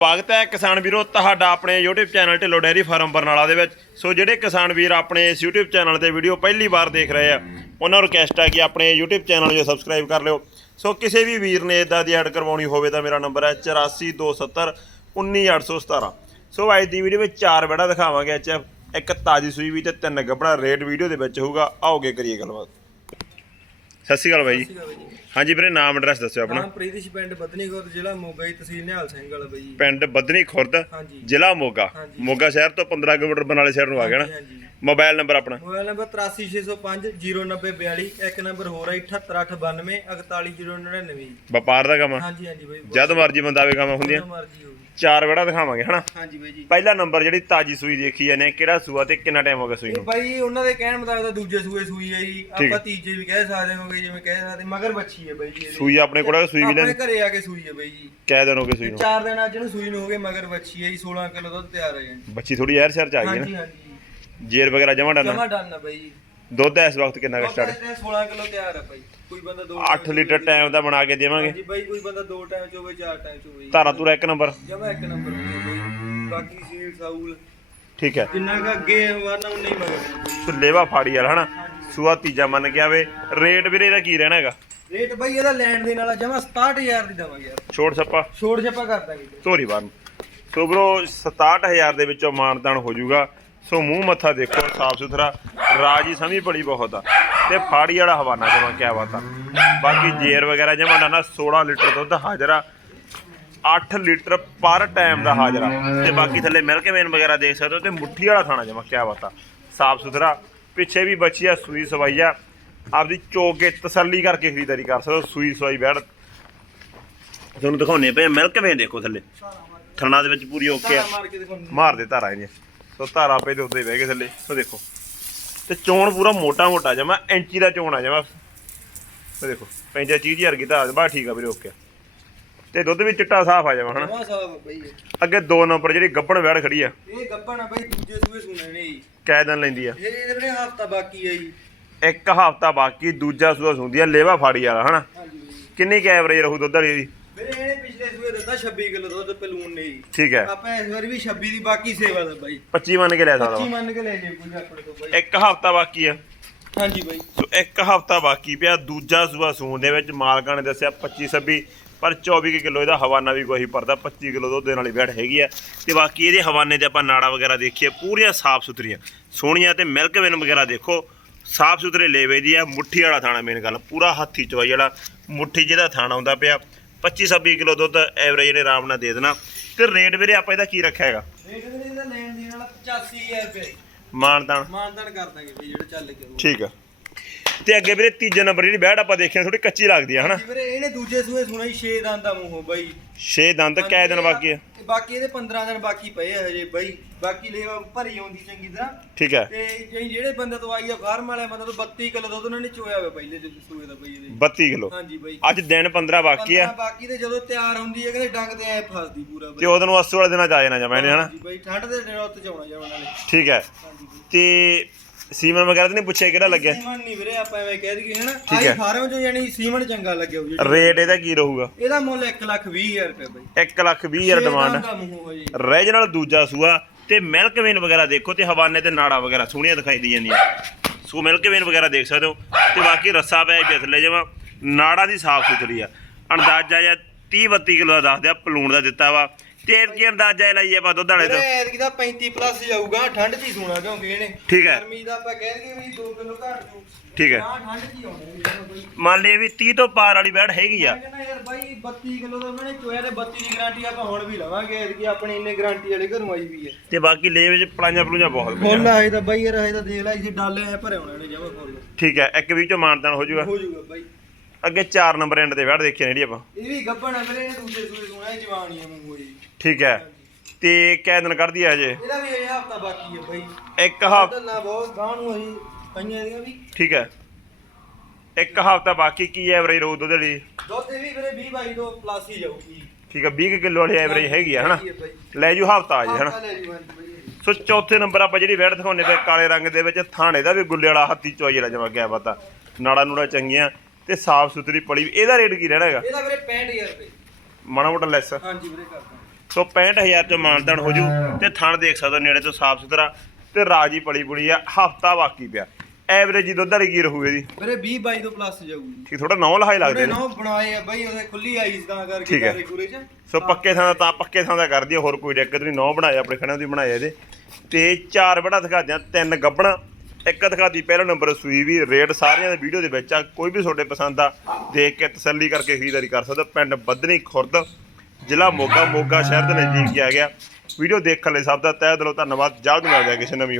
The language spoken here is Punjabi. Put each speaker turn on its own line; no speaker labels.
ਸਵਾਗਤ ਹੈ ਕਿਸਾਨ ਵੀਰੋ, ਤੁਹਾਡਾ ਆਪਣੇ YouTube channel Dhillo dairy farm Barnala ਦੇ ਵਿੱਚ। ਸੋ ਜਿਹੜੇ ਕਿਸਾਨ ਵੀਰ ਆਪਣੇ ਇਸ YouTube ਚੈਨਲ ਤੇ ਵੀਡੀਓ ਪਹਿਲੀ ਵਾਰ ਦੇਖ ਰਹੇ ਆ, ਉਹਨਾਂ ਨੂੰ ਰਿਕਵੈਸਟ ਹੈ ਕਿ ਆਪਣੇ YouTube ਚੈਨਲ ਨੂੰ ਸਬਸਕ੍ਰਾਈਬ ਕਰ ਲਿਓ। ਸੋ ਕਿਸੇ ਵੀ ਵੀਰ ਨੇ ਇਦਾਂ ਦੀ ਐਡ ਕਰਵਾਉਣੀ ਹੋਵੇ ਤਾਂ ਮੇਰਾ ਨੰਬਰ ਹੈ 8427 19817 ਸੋ ਅੱਜ ਦੀ ਵੀਡੀਓ ਵਿੱਚ ਚਾਰ ਬੜਾ ਦਿਖਾਵਾਂਗੇ ਅੱਜ ਇੱਕ ਤਾਜੀ ਸੂਈ ਵੀ ਤੇ ਤਿੰਨ ਗੱਬੜਾ ਰੇਟ ਵੀਡੀਓ ਦੇ ਵਿੱਚ ਹੋਊਗਾ। ਆਓਗੇ ਕਰੀਏ ਗੱਲਬਾਤ। ਸਤਿ ਸ਼੍ਰੀ ਅਕਾਲ ਬਾਈ ਜੀ। ਹਾਂਜੀ ਵੀਰੇ ਨਾਮ ਐਡਰੈਸ ਦੱਸਿਓ ਆਪਣਾ।
ਨਾਮ ਪ੍ਰੀਤਿਸ਼ ਪਿੰਡ ਬਦਨੀਗੁਰ ਜ਼ਿਲ੍ਹਾ ਮੋਗਾ ਜੀ ਤਹਿਸੀਲ ਨਿਹਾਲ ਸਿੰਘ ਵਾਲਾ ਬਈ ਜੀ।
ਪਿੰਡ ਬਦਨੀ ਖੁਰਦ
ਹਾਂਜੀ।
ਜ਼ਿਲ੍ਹਾ ਮੋਗਾ।
ਹਾਂਜੀ।
ਮੋਗਾ ਸ਼ਹਿਰ ਤੋਂ 15 ਕਿਲੋਮੀਟਰ ਬਰਨਾਲੇ ਸ਼ਹਿਰ ਨੂੰ ਆ ਗਿਆ ਨਾ।
ਹਾਂਜੀ।
ਮੋਬਾਈਲ ਨੰਬਰ ਆਪਣਾ।
ਮੋਬਾਈਲ ਨੰਬਰ 83605 0942 ਇੱਕ ਨੰਬਰ ਹੋਰ ਹੈ 78892 41099
ਵਪਾਰ ਦਾ ਕੰਮ? ਆ
ਹਾਂਜੀ ਹਾਂਜੀ ਬਈ
ਜਦ ਮਰਜ਼ੀ ਬੰਦਾ ਆਵੇ ਕੰਮ ਹੁੰਦੀਆਂ।
ਜਦੋਂ ਮਰਜ਼ੀ ਹੋਵੇ।
ਚਾਰ ਵੜਾ ਦਿਖਾਵਾਂਗੇ ਹਨਾ?
ਹਾਂਜੀ ਬਈ ਜੀ।
ਪਹਿਲਾ ਨੰਬਰ ਜਿਹੜੀ ਤਾਜੀ ਸੂਈ ਦੇਖੀ ਜਾਂਦੇ ਕਿਹੜਾ ਸੂਆ ਤੇ ਕਿੰਨਾ ਟਾਈਮ ਹੋ ਗਿਆ ਸੂਈ
ਇਹ
ਨੂੰ?
ਬਾਈ ਉਹਨਾਂ ਦੇ ਕਹਿਣ ਮੁਤਾਬਕ ਤਾਂ ਦੂਜੇ ਸੂਏ ਸੂਈ ਹੈ ਜੀ।
ਠੀਕ।
ਆਪਾਂ ਤੀਜੇ ਵੀ ਕਹਿ ਸਕਦੇ ਹੋਗੇ ਜਿਵੇਂ ਕਹਿ ਸਕਦੇ ਮਗਰ ਬੱਚੀ ਹੈ ਬਾਈ ਜੀ ਇਹਦੀ।
ਸੂਈ ਆਪਣੇ ਕੋਲ ਆ, ਸੂਈ ਵੀ
ਆਪਣੇ
ਲੈਣੀ
ਘਰੇ ਆ ਕੇ ਸੂਈ ਹੈ ਬਾਈ ਜੀ।
ਕਹਿ ਦਿਨ ਹੋ ਗਏ ਸੂਈ ਨੂੰ।
ਚਾਰ ਦਿਨ ਅੱਜ ਨੂੰ ਸੂਈ ਨੂੰ ਹੋ ਗਏ ਮਗਰ ਬੱਚੀ ਹੈ ਜੀ 16 ਕਿਲੋ ਦੁੱਧ ਤਿਆਰ ਹੈ ਜੀ
ਬੱਚੀ ਥੋੜੀ ਯਾਰ ਸ਼ਹਿਰ ਚ ਆ ਗਈ
ਹਾਂਜੀ
ਨਾ?
ਹਾਂਜੀ।
ਜੇਰ ਵਗੈਰਾ ਜਮਾ ਡਾਣਾ
ਜਮਾ ਡਨ ਹੈ ਬਾਈ ਜੀ।
ਦੁੱਧ ਇਸ ਵਕਤ ਕਿੰਨਾ ਕੁ ਸਟਾਰਟ?
16 ਕਿਲੋ ਤਿਆਰ ਹੈ ਬਾਈ। ਕੋਈ ਬੰਦਾ 2
8 ਲੀਟਰ ਟਾਈਮ ਦਾ ਬਣਾ ਕੇ ਦੇਵਾਂਗੇ।
ਹਾਂਜੀ ਬਾਈ ਕੋਈ ਬੰਦਾ 2 ਟਾਈਮ ਚ ਹੋਵੇ 4 ਟਾਈਮ ਚ ਹੋਵੇ
ਧਾਰਾ ਤੁਰਾ ਇੱਕ ਨੰਬਰ।
ਜਮਾ ਇੱਕ ਨੰਬਰ ਬਾਈ। ਬਾਕੀ ਸੀਲ ਸਾਊਲ
ਠੀਕ ਹੈ।
ਜਿੰਨਾ ਕਾ ਅੱਗੇ ਵਾਰਨਾ ਉਹ ਨਹੀਂ ਮਗਰ
ਸੁਲੇਵਾ ਫਾੜੀ ਵਾਲਾ ਹਨਾ? ਸੂਆ ਤੀਜਾ ਮੰਨ ਕੇ ਆਵੇ। ਰੇਟ ਵੀਰੇ ਇਹਦਾ ਕੀ ਰਹਿਣਾ ਹੈਗਾ?
ਰੇਟ ਬਾਈ ਇਹਦਾ ਲੈਣ ਦੇ ਨਾਲ ਜਮਾ 67000 ਦੀ ਦਵਾਂਗੇ ਯਾਰ।
ਛੋੜ ਛੱਪਾ।
ਛੋੜ ਛੱਪਾ ਕਰ ਦਾਂਗੇ।
ਧੋਰੀ ਬਾਰ ਸੋ ਬਰੋ 67000 ਦੇ ਵਿੱਚੋਂ ਮਾਨਤਾਨ ਹੋ ਜਾਊਗਾ। ਸੋ ਮੂੰਹ ਮੱਥਾ ਦੇਖੋ ਸਾਫ਼ ਸੁਥਰਾ ਰਾਜੀ ਸਮੀ ਬੜੀ ਬਹੁਤ ਆ। ਤੇ ਫਾੜੀ ਵਾਲਾ ਹਵਾਨਾ ਜਮਾ ਕਿਆ ਬਾਤ ਆ। ਬਾਕੀ ਜੇਰ ਵਗੈਰਾ ਜਮਾ ਨਾ 16 ਲੀਟਰ ਦੁੱਧ ਹਾਜ਼ਰਾ 8 ਲੀਟਰ ਪਰ ਟਾਈਮ ਦਾ ਹਾਜ਼ਰਾ। ਤੇ ਬਾਕੀ ਥੱਲੇ ਮਿਲਕ ਮੇਨ ਵਗੈਰਾ ਦੇਖ ਸਕਦੇ ਹੋ ਤੇ ਮੁੱਠੀ ਵਾਲਾ ਖਾਣਾ ਜਮਾ ਕਿਆ ਬਾਤ ਆ। ਸਾਫ਼ ਸੁਥਰਾ ਪਿੱਛੇ ਵੀ ਬੱਚੀ ਆ ਸੂਈ ਸਵਾਈ ਆ। ਆਪਦੀ ਚੋਕ ਕੇ ਤਸੱਲੀ ਕਰਕੇ ਖਰੀਦਦਾਰੀ ਕਰ ਸਕਦੇ ਹੋ ਸੂਈ ਸਵਾਈ ਬੈੜ ਤੁਹਾਨੂੰ ਦਿਖਾਉਣੇ ਪਏ ਮਿਲਕ ਵੇ ਦੇਖੋ ਥੱਲੇ। ਥਣਾ ਦੇ ਵਿੱਚ ਪੂਰੀ ਓਕੇ ਆ।
ਮਾਰ
ਦੇ ਧਾਰਾ ਇਹਨੇ ਸੋ ਧਾਰਾ ਪਏ ਦੇ ਉੱਤੇ ਬਹਿ ਗਏ ਥੱਲੇ। ਸੋ ਦੇਖੋ। ਤੇ ਚੋਣ ਪੂਰਾ ਮੋਟਾ ਮੋਟਾ ਜਮਾ ਇੰਚੀ ਦਾ ਚੋਣ ਆ ਜਮਾ। ਸੋ ਦੇਖੋ ਪੈਂਜਾ ਚੀਜ਼ ਵਰਗੀ ਧਾਰ ਬਾ ਠੀਕ ਆ ਵੀਰੇ ਓਕੇ ਤੇ ਦੁੱਧ ਵੀ ਚਿੱਟਾ ਸਾਫ਼ ਆ ਜਾਵਾ ਹਨਾ?
ਬਾਈ।
ਅੱਗੇ ਦੋ ਨੰਬਰ ਜਿਹੜੀ ਗੱਬਣ ਵੈੜ ਖੜੀ ਆ।
ਇਹ ਗੱਪਣ ਆ ਬਾਈ ਦੂਜੇ ਸੂਏ ਸੁਣੇ ਨੇ ਜੀ।
ਕੈ ਦਿਨ ਲੈਂਦੀ ਆ।
ਇਹ ਇਹਦੇ ਵੀਰੇ ਹਫਤਾ ਬਾਕੀ ਹੈ ਜੀ।
ਇੱਕ ਹਫਤਾ ਬਾਕੀ ਦੂਜਾ ਸੂਆ ਸੁੰਦੀ ਆ ਲੇਵਾ ਫਾੜੀ ਵਾਲਾ ਹਨਾ?
ਹਾਂਜੀ।
ਕਿੰਨੀ ਕੁ ਐਵਰੇਜ ਰਹੂ ਦੁੱਧ ਵਾਲੀ ਦੀ
ਵੀਰੇ ਇਹਨੇ ਪਿਛਲੇ ਸੂਏ ਦਿੱਤਾ 26 ਕਿਲੋ ਦੁੱਧ ਪਲੂਨ ਨੇ ਜੀ
ਠੀਕ ਹੈ।
ਆਪਾਂ ਇਸ ਵਾਰੀ ਵੀ 26 ਦੀ ਬਾਕੀ ਸੇਵਾ ਦਾ ਬਾਈ।
25 ਮੰਨ ਕੇ ਲੈ ਸਕਦਾ
25
ਵਾ।
ਮੰਨ ਕੇ ਲੈ ਜੇ ਕੋਈ ਆਪਣੇ ਤੋਂ ਬਾਈ।
ਇੱਕ ਹਫਤਾ ਬਾਕੀ ਆ।
ਹਾਂਜੀ ਬਾਈ।
ਸੋ ਇੱਕ ਹਫਤਾ ਬਾਕੀ ਪਿਆ। ਦੂਜਾ ਸੂਆ ਸੂਣ ਦੇ ਵਿੱਚ ਮਾਲਕਾਂ ਨੇ ਦੱਸਿਆ 25 26 ਪਰ 24 ਕੁ ਕਿਲੋ ਇਹਦਾ ਹਵਾਨਾ ਵੀ ਕੋਈ ਪਰਦਾ 25 ਕਿਲੋ ਦੁੱਧ ਦੇ ਨਾਲ ਹੀ ਬੈਠ ਹੈਗੀ ਆ। ਤੇ ਬਾਕੀ ਇਹਦੇ ਹਵਾਨੇ ਤੇ ਆਪਾਂ ਨਾੜਾ ਵਗੈਰਾ ਦੇਖੀਏ। ਪੂਰੀਆਂ ਸਾਫ਼ ਸੁਥਰੀਆਂ। ਸੋਹਣੀਆਂ ਤੇ ਮਿਲਕ ਵੇਨ ਵਗੈਰਾ ਦੇਖੋ। ਸਾਫ਼ ਸੁਥਰੇ ਲੇਵੇ ਦੀ ਆ। ਮੁੱਠੀ ਵਾਲਾ ਥਾਣਾ ਮੇਨ ਗੱਲ। ਪੂਰਾ ਹੱਥੀ ਚਵਾਈ ਵਾਲਾ ਮੁੱਠੀ ਜਿਹਦਾ ਥਾਣਾ ਆਉਂਦਾ ਪਿਆ। 25 26 ਕਿਲੋ ਦੁੱਧ ਐਵਰੇਜ ਇਹਨੇ ਆਰਾਮ ਨਾਲ ਦੇ ਦੇਣਾ। ਤੇ ਰੇਟ ਵੀਰੇ ਆਪਾਂ ਇਹਦਾ ਕੀ ਰੱਖਿਆ ਹੈਗਾ?
ਰੇਟ ਵੀਰੇ ਇਹਦਾ ਲੈਣ ਦੇਣ ਵਾਲਾ 85000 ਰੁਪਏ।
ਮਾਨਦਾਨ।
ਮਾਨਦਾਨ ਕਰ ਦਾਂਗੇ ਬਈ ਜਿਹੜਾ ਚੱਲ ਕੇ ਹੋਊ।
ਠੀਕ ਆ। ਤੇ ਅੱਗੇ ਵੀਰੇ ਤੀਜੇ ਨੰਬਰ ਜਿਹੜੀ ਬੈੜ ਆਪਾਂ ਦੇਖਿਆ ਥੋੜੀ ਕੱਚੀ ਲੱਗਦੀ ਆ ਹਨਾ?
ਜੀ ਵੀਰੇ ਇਹਨੇ ਦੂਜੇ ਸੂਏ ਸੁਣਾ ਹੀ 6 ਦੰਦ ਦਾ ਮੂੰਹੋਂ ਬਾਈ।
6 ਦੰਦ ਕੈ ਦਿਨ ਬਾਕੀ ਆ?
ਬਾਕੀ ਇਹਦੇ 15 ਦਿਨ ਬਾਕੀ ਪਏ ਆ ਹਜੇ ਬਾਈ। ਬਾਕੀ ਲੇਵਾ ਭਰੀ ਆਉਂਦੀ ਚੰਗੀ ਤਰ੍ਹਾਂ।
ਠੀਕ ਹੈ।
ਤੇ ਜੇ- ਜਿਹੜੇ ਬੰਦੇ ਤੋਂ ਆਈ ਆ ਫਾਰਮ ਵਾਲੇ ਬੰਦੇ ਤੋਂ 32 ਕਿਲੋ ਦੁੱਧ ਉਹਨਾਂ ਨੇ ਚੋਇਆ ਹੋਇਆ ਪਹਿਲੇ ਦੇ ਸੂਏ ਦਾ ਬਾਈ ਇਹਦੇ।
32 ਕਿਲੋ?
ਹਾਂਜੀ ਬਾਈ।
ਅੱਜ ਦਿਨ 15 ਬਾਕੀ ਆ।
15 ਬਾਕੀ ਤੇ ਜਦੋਂ ਤਿਆਰ ਹੁੰਦੀ ਹੈ ਕਹਿੰਦੇ ਡੰਗ ਤੇ ਐ ਫਸਦੀ ਪੂਰਾ
ਤੇ ਉਹਦੋਂ ਨੂੰ ਅਸੂ ਵਾਲੇ ਦਿਨਾਂ ਚ ਆ ਜਾਣਾ ਜਮਾ ਇਹਨੇ ਹਨਾ?
ਹਾਂਜੀ ਬਾਈ ਠੰਡ ਦੇ ਦਿਨਾਂ ਉੱਤੇ ਚਾਉਣਾ ਜਾਵਣ ਵਾਲੇ
ਠੀਕ ਹੈ। ਤੇ ਸੀਮਨ ਵਗੈਰਾ ਤੇ ਨਹੀਂ ਪੁੱਛਿਆ ਕਿਹੜਾ ਲੱਗਿਆ?
ਸੀਮਨ ਨਹੀਂ ਵੀਰੇ ਆਪਾਂ ਐਵੇਂ ਕਹਿ ਦਈਏ ਹਨਾ?
ਠੀਕ
ਆਈ। ਫਾਰਮ ਚੋਂ ਯਾਨੀ ਸੀਮਨ ਚੰਗਾ ਲੱਗਿਆ ਉਹ ਜਿਹੜੀ।
ਰੇਟ ਇਹਦਾ ਕੀ ਰਹੂਗਾ?
ਇਹਦਾ ਮੁੱਲ 1 ਲੱਖ 20 ਹਜ਼ਾਰ ਰੁਪਏ ਬਾਈ।
1 ਲੱਖ 20 ਹਜ਼ਾਰ ਡਿਮਾਂਡ
ਹੋ ਜੀ।
ਰੀਜਨਲ ਦੂਜਾ ਸੂਆ ਤੇ ਮਿਲਕ ਵੇਨ ਵਗੈਰਾ ਦੇਖੋ ਤੇ ਹਵਾਨੇ ਤੇ ਨਾੜਾ ਵਗੈਰਾ ਸੋਹਣੀਆਂ ਦਿਖਾਈ ਦੀ ਜਾਂਦੀਆਂ। ਸੋ ਮਿਲਕ ਵੇਨ ਵਗੈਰਾ ਦੇਖ ਸਕਦੇ ਹੋ। ਤੇ ਬਾਕੀ ਰੱਸਾ ਪਿਆ ਜਿਸ ਲੈ ਜਾਵਾਂ ਨਾੜਾ ਦੀ ਸਾਫ਼ ਸੁਥਰੀ ਆ। ਅੰਦਾਜ਼ਾ ਜਾਂ 30 32 ਕਿਲੋ ਦਾ ਦੱਸਦੇ ਆ ਪਲੂਣ ਦਾ ਦਿੱਤਾ ਵਾ। ਇਹ ਕੀ ਅੰਦਾਜ਼ਾ ਲਾਈਏ ਆਪਾਂ ਦੁੱਧ ਵਾਲੇ ਤੋਂ?
ਐਤਕੀ ਦਾ 35 ਪਲੱਸ ਜਾਊਗਾ ਠੰਡ 'ਚ ਹੀ ਸੋਣਾ ਕਿਉਂਕਿ ਇਹਨੇ।
ਠੀਕ ਹੈ।
ਗਰਮੀ ਦਾ ਆਪਾਂ ਕਹਿ ਦਈਏ ਵੀ 2 ਕਿਲੋ ਘੱਟ ਜੂ।
ਠੀਕ ਹੈ।
ਨਾ ਠੰਡ 'ਚ ਹੀ
ਮੰਨ ਲਈਏ ਵੀ 30 ਤੋਂ ਪਾਰ ਵਾਲੀ ਬੈੜ ਹੈਗੀ ਆ।
ਮੈਂ ਕਹਿੰਦਾ ਯਾਰ ਬਾਈ 32 ਕਿਲੋ ਦਾ ਉਹਨਾਂ ਨੇ ਚੋਇਆ ਤੇ 32 ਦੀ ਗਾਰੰਟੀ ਆਪਾਂ ਹੁਣ ਵੀ ਲਵਾਂਗੇ ਐਤਕੀ ਆਪਣੇ ਇੰਨੇ ਗਾਰੰਟੀ ਵਾਲੇ ਘਰੋਂ ਆਈ ਵੀ ਹੈ।
ਤੇ ਬਾਕੀ ਲੈ ਵਿੱਚ ਪਲਾਈਆਂ ਪਲੂਈਆਂ ਬਹੁਤ ਪਈਆਂ।
ਫੁੱਲ ਆਏ ਤਾਂ ਬਾਈ ਯਾਰ ਆਏ ਤਾਂ ਦੇਖ ਲੈ ਇਸੇ ਡਾਲੇ ਐ ਭਰੇ ਹੋਣੇ ਨੇ ਜਮਾ ਫੁੱਲ
ਠੀਕ ਹੈ ਇੱਕ ਵੀ ਚੋਂ ਮਾਨਦਾਨ ਹੋ ਜਾਊਗਾ।
ਹੋ ਜਾਊਗਾ ਬਾਈ।
ਅੱਗੇ 4 ਨੰਬਰ ਐਂਡ ਤੇ ਬੈਠ ਦੇਖੀ ਜਿਹੜੀ ਆਪਾਂ।
ਇਹ ਵੀ ਗੱਬਣ ਆ ਵੀਰੇ ਇਹਨੇ ਦੂਜੇ ਸੂਏ ਸੋਣਾ ਜਵਾਨੀਆਂ ਮੂੰਹ ਹੋਈ
ਠੀਕ ਹੈ। ਤੇ ਕੈ ਦਿਨ ਕੱਢਦੀ ਆ ਅਜੇ
ਇਹਦਾ ਵੀ ਇਹ ਹਫਤਾ ਬਾਕੀ ਹੈ ਬਾਈ।
ਇੱਕ ਹਫਤਾ
ਨਾ ਬਹੁਤ ਗਾਂ ਨੂੰ ਅਸੀਂ ਪਈਆਂ ਇਹਦੀਆਂ ਵੀ।
ਠੀਕ ਹੈ। ਇੱਕ ਹਫਤਾ ਬਾਕੀ ਕੀ ਐਵਰੇਜ ਰਹੂ ਦੁੱਧ ਦੀ
ਦੁੱਧ ਵੀ ਵੀਰੇ 20 22 ਤੋਂ ਪਲੱਸ ਹੀ ਜਾਊਗੀ।
ਠੀਕ ਹੈ 20 ਕਿਲੋ ਵਾਲੀ ਐਵਰੇਜ ਹੈਗੀ ਆ ਹਨਾ?
ਬਾਈ।
ਲੈ ਜੂ ਹਫਤਾ ਆ ਜੇ ਹਨਾ?
ਲੈ ਬਾਈ।
ਸੋ ਚੌਥੇ ਨੰਬਰ ਆਪਾਂ ਜਿਹੜੀ ਵੈੜ ਦਿਖਾਉਣੇ ਪਏ ਕਾਲੇ ਰੰਗ ਦੇ ਵਿੱਚ ਥਾਣੇ ਦਾ ਵੀ ਗੁੱਲੇ ਵਾਲਾ ਹੱਥੀ ਚੋਈ ਜਿਹੜਾ ਜਮਾ ਗਿਆ ਪਤਾ ਨਾੜਾ ਨੂੜਾ ਚੰਗੀਆਂ। ਤੇ ਸਾਫ਼ ਸੁਥਰੀ ਪੜੀ। ਇਹਦਾ ਰੇਟ ਕੀ ਰਹਿਣਾ ਹੈਗਾ?
ਇਹਦਾ ਵੀਰੇ 65000 ਰੁਪਏ।
ਮਾੜਾ ਮੋਟਾ ਲੈਸ
ਹਾਂਜੀ ਵੀਰੇ ਕਰਦਾ।
ਸੋ 65000 ਚ ਮਾਨਤਾਨ ਹੋ ਜੂ ਤੇ ਥਣ ਦੇਖ ਸਕਦੇ ਹੋ ਨੇੜੇ ਤੋਂ ਸਾਫ਼ ਸੁਥਰਾ ਤੇ ਰਾਜੀ ਪਲੀ ਪੁਲੀ ਆ ਹਫਤਾ ਬਾਕੀ ਪਿਆ। ਐਵਰੇਜ ਹੀ ਦੁੱਧ ਵਾਲੀ ਕੀ ਰਹੂ ਇਹਦੀ?
ਵੀਰੇ 20 22 ਤੋਂ ਪਲੱਸ ਜਾਊਗੀ।
ਠੀਕ ਥੋੜਾ ਨੌ ਲਹਾਈ ਲੱਗਦੇ ਨੇ।
ਨੋ ਬਣਾਏ ਆ ਬਾਈ ਉਹਦੇ ਖੁੱਲੀ ਆਈਸ ਤਾਂ ਕਰਕੇ
ਠੀਕ ਹੈ।
ਚ।
ਸੋ ਪੱਕੇ ਥਾਂ ਦਾ ਤਾਂ ਪੱਕੇ ਥਾਂ ਦਾ ਕਰਦੀ ਹੋਰ ਕੋਈ ਦਿੱਕਤ ਨਹੀਂ। ਨੌ ਬਣਾਏ ਆਪਣੇ ਖਣਿਆਂ ਦੀ ਬਣਾਏ ਇਹਦੇ। ਤੇ ਚਾਰ ਬੜਾ ਦਿਖਾਦਿਆਂ ਤਿੰਨ ਗੱਬਣਾ। ਇੱਕ ਦਿਖਾਦੀ ਪਹਿਲਾ ਨੰਬਰ ਸੂਈ ਵੀ ਰੇਟ ਸਾਰਿਆਂ ਦੇ ਵੀਡੀਓ ਦੇ ਵਿੱਚ ਆ, ਕੋਈ ਵੀ ਤੁਹਾਡੇ ਪਸੰਦ ਆ, ਦੇਖ ਕੇ ਤਸੱਲੀ ਕਰਕੇ ਖਰੀਦਦਾਰੀ ਕਰ ਸਕਦਾ ਪਿੰਡ ਬੱਧਨੀ ਖੁਰਦ, ਜ਼ਿਲ੍ਹਾ ਮੋਗਾ ਮੋਗਾ ਸ਼ਹਿਰ ਦੇ ਨਜ਼ਦੀਕ ਹੀ ਆ ਗਿਆ। ਵੀਡੀਓ ਦੇਖਣ ਲਈ ਸਭ ਦਾ ਤਹਿ ਦਿਲੋਂ ਧੰਨਵਾਦ, ਜਲਦ ਮਿਲਦੇ ਆ ਕਿਸੇ ਨਵੀਂ